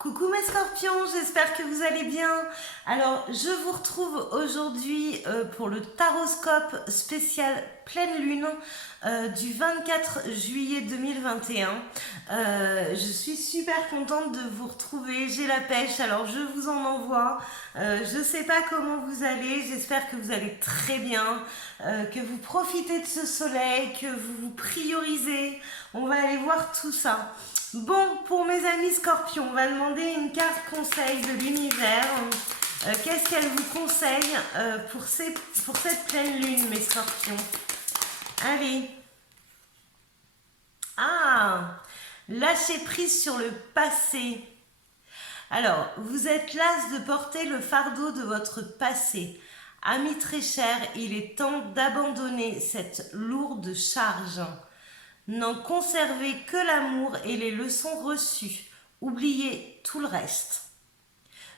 Coucou mes scorpions, j'espère que vous allez bien. Alors, je vous retrouve aujourd'hui pour le taroscope spécial pleine lune du 24 juillet 2021. Je suis super contente de vous retrouver, j'ai la pêche, alors je vous en envoie. Je sais pas comment vous allez, j'espère que vous allez très bien, que vous profitez de ce soleil, que vous vous priorisez. On va aller voir tout ça. Bon, pour mes amis scorpions, on va demander une carte conseil de l'univers. Qu'est-ce qu'elle vous conseille pour cette pleine lune, mes scorpions? Allez. Ah, lâchez prise sur le passé. Alors, vous êtes las de porter le fardeau de votre passé. Amis très chers, il est temps d'abandonner cette lourde charge. N'en conservez que l'amour et les leçons reçues. Oubliez tout le reste.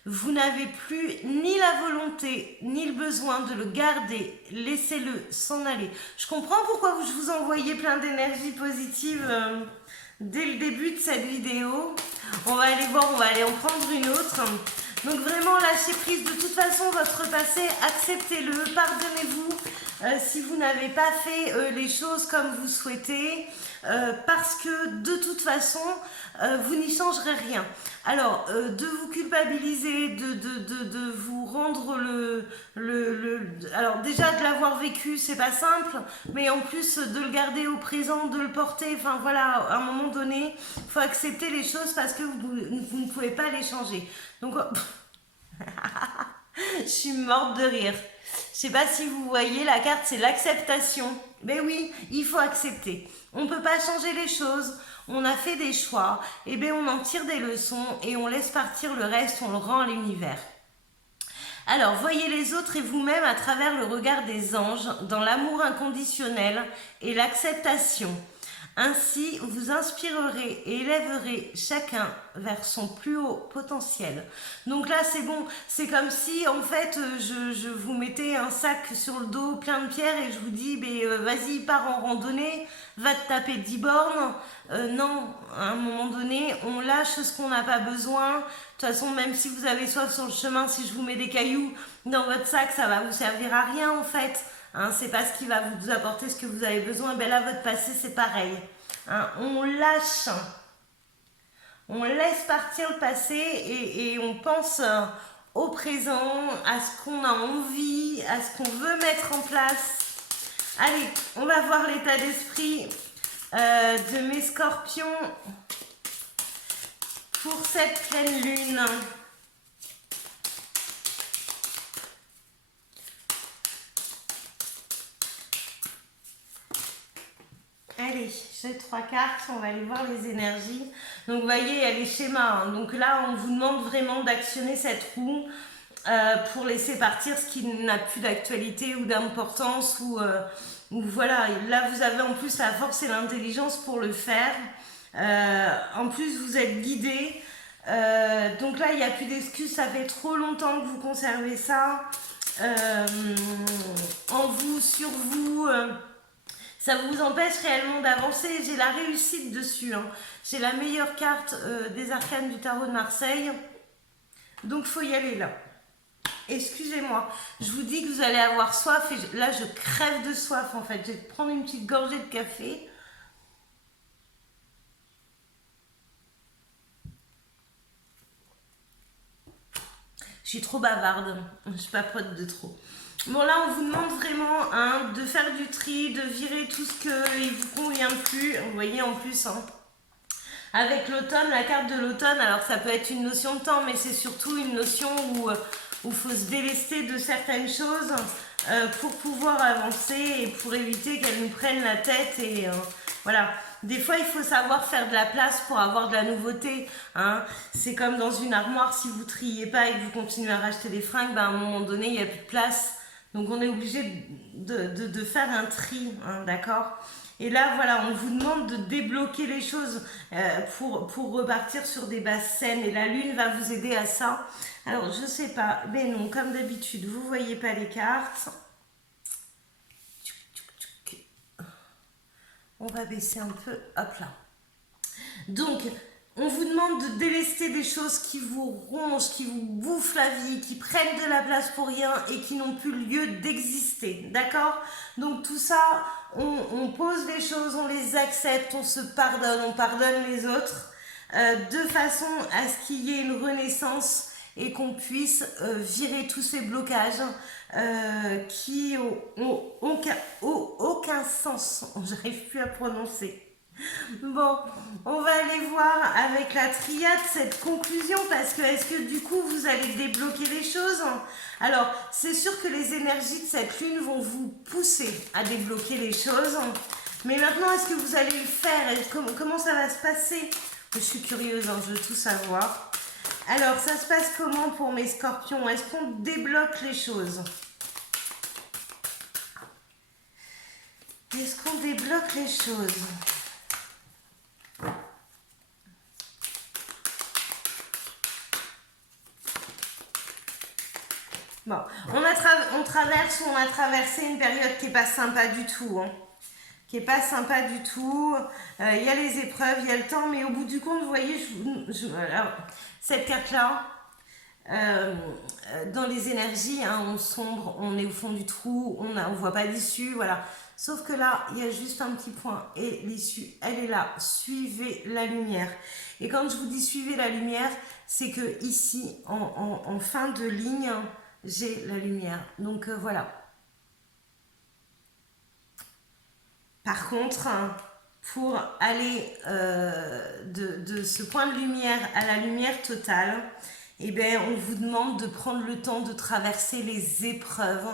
Vous n'avez plus ni la volonté ni le besoin de le garder. Laissez-le s'en aller. Je comprends pourquoi je vous envoyais plein d'énergie positive dès le début de cette vidéo. On va aller voir, on va aller en prendre une autre. Donc vraiment lâchez prise. De toute façon, votre passé, acceptez-le, pardonnez-vous si vous n'avez pas fait les choses comme vous souhaitez, parce que de toute façon, vous n'y changerez rien. Alors, de vous culpabiliser, de vous rendre alors déjà de l'avoir vécu, c'est pas simple, mais en plus de le garder au présent, de le porter, enfin voilà, à un moment donné, il faut accepter les choses parce que vous ne pouvez pas les changer. Donc, je suis morte de rire. Je sais pas si vous voyez, la carte c'est l'acceptation. Mais oui, il faut accepter. On ne peut pas changer les choses. On a fait des choix. Et bien on en tire des leçons et on laisse partir le reste, on le rend à l'univers. Alors, voyez les autres et vous-même à travers le regard des anges, dans l'amour inconditionnel et l'acceptation. Ainsi, vous inspirerez et élèverez chacun vers son plus haut potentiel. Donc là, c'est bon. C'est comme si, en fait, je vous mettais un sac sur le dos plein de pierres et je vous dis, vas-y, pars en randonnée, va te taper 10 bornes. Non, à un moment donné, on lâche ce qu'on n'a pas besoin. De toute façon, même si vous avez soif sur le chemin, si je vous mets des cailloux dans votre sac, ça va vous servir à rien, en fait. Hein, c'est pas ce qui va vous apporter ce que vous avez besoin. Ben là, votre passé, c'est pareil. Hein, on lâche. On laisse partir le passé et on pense au présent, à ce qu'on a envie, à ce qu'on veut mettre en place. Allez, on va voir l'état d'esprit de mes scorpions pour cette pleine lune. Allez, j'ai 3 cartes, on va aller voir les énergies. Donc vous voyez, il y a les schémas. Hein. Donc là, on vous demande vraiment d'actionner cette roue pour laisser partir ce qui n'a plus d'actualité ou d'importance. Ou voilà, là vous avez en plus la force et l'intelligence pour le faire. En plus, vous êtes guidé. Donc là, il n'y a plus d'excuses, ça fait trop longtemps que vous conservez ça. En vous, sur vous... ça vous empêche réellement d'avancer. J'ai la réussite dessus. Hein. J'ai la meilleure carte des arcanes du tarot de Marseille. Donc, il faut y aller là. Excusez-moi. Je vous dis que vous allez avoir soif. Et là, je crève de soif en fait. Je vais prendre une petite gorgée de café. Je suis trop bavarde. Je papote de trop. Bon là on vous demande vraiment hein, de faire du tri, de virer tout ce qui ne vous convient plus. Vous voyez en plus hein, avec l'automne, la carte de l'automne, alors ça peut être une notion de temps mais c'est surtout une notion où il faut se délester de certaines choses pour pouvoir avancer et pour éviter qu'elles nous prennent la tête et voilà. Des fois, il faut savoir faire de la place pour avoir de la nouveauté. Hein. C'est comme dans une armoire, si vous ne triez pas et que vous continuez à racheter des fringues, à un moment donné, il n'y a plus de place. Donc on est obligé de faire un tri, hein, d'accord? Et là, voilà, on vous demande de débloquer les choses pour repartir sur des bases saines. Et la lune va vous aider à ça. Alors, je sais pas, mais non, comme d'habitude, vous voyez pas les cartes. On va baisser un peu, hop là. Donc, On vous demande de délester des choses qui vous rongent, qui vous bouffent la vie, qui prennent de la place pour rien et qui n'ont plus lieu d'exister. D'accord? Donc tout ça, on pose les choses, on les accepte, on se pardonne, on pardonne les autres, de façon à ce qu'il y ait une renaissance et qu'on puisse virer tous ces blocages qui ont aucun sens. J'arrive plus à prononcer. Bon, on va aller voir avec la triade cette conclusion parce que est-ce que du coup vous allez débloquer les choses? Alors, c'est sûr que les énergies de cette lune vont vous pousser à débloquer les choses. Mais maintenant, est-ce que vous allez le faire? Et comment ça va se passer? Je suis curieuse, hein, je veux tout savoir. Alors, ça se passe comment pour mes scorpions? Est-ce qu'on débloque les choses? Est-ce qu'on débloque les choses? Bon, on a traversé une période qui n'est pas sympa du tout, hein. Qui est pas sympa du tout. Il y a les épreuves, il y a le temps, mais au bout du compte, vous voyez, alors, cette carte-là, dans les énergies, hein, on sombre, on est au fond du trou, on voit pas d'issue, voilà. Sauf que là, il y a juste un petit point et l'issue, elle est là. Suivez la lumière. Et quand je vous dis suivez la lumière, c'est que ici, en fin de ligne, j'ai la lumière. Donc voilà. Par contre, pour aller de ce point de lumière à la lumière totale, eh bien, on vous demande de prendre le temps de traverser les épreuves,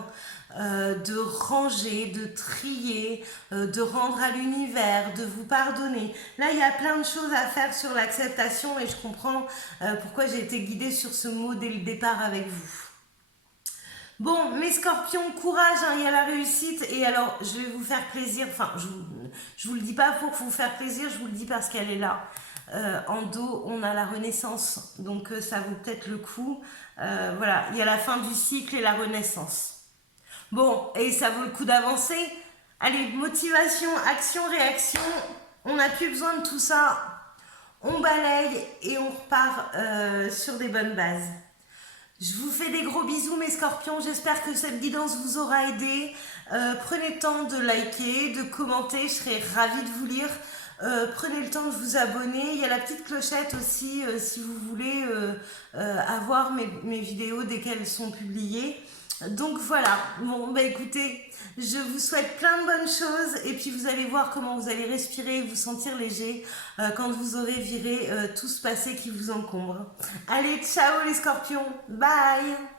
de ranger, de trier, de rendre à l'univers, de vous pardonner. Là, il y a plein de choses à faire sur l'acceptation et je comprends pourquoi j'ai été guidée sur ce mot dès le départ avec vous. Bon, mes scorpions, courage, hein, il y a la réussite. Et alors, je vais vous faire plaisir. Enfin, je vous le dis pas pour vous faire plaisir, je vous le dis parce qu'elle est là. En dos, on a la renaissance. Donc, ça vaut peut-être le coup. Voilà, il y a la fin du cycle et la renaissance. Bon, et ça vaut le coup d'avancer. Allez, motivation, action, réaction. On n'a plus besoin de tout ça. On balaye et on repart sur des bonnes bases. Je vous fais des gros bisous mes scorpions, j'espère que cette guidance vous aura aidé. Prenez le temps de liker, de commenter, je serai ravie de vous lire. Prenez le temps de vous abonner, il y a la petite clochette aussi si vous voulez avoir mes vidéos dès qu'elles sont publiées. Donc voilà, bon bah écoutez, je vous souhaite plein de bonnes choses et puis vous allez voir comment vous allez respirer et vous sentir léger quand vous aurez viré tout ce passé qui vous encombre. Allez, ciao les scorpions, bye!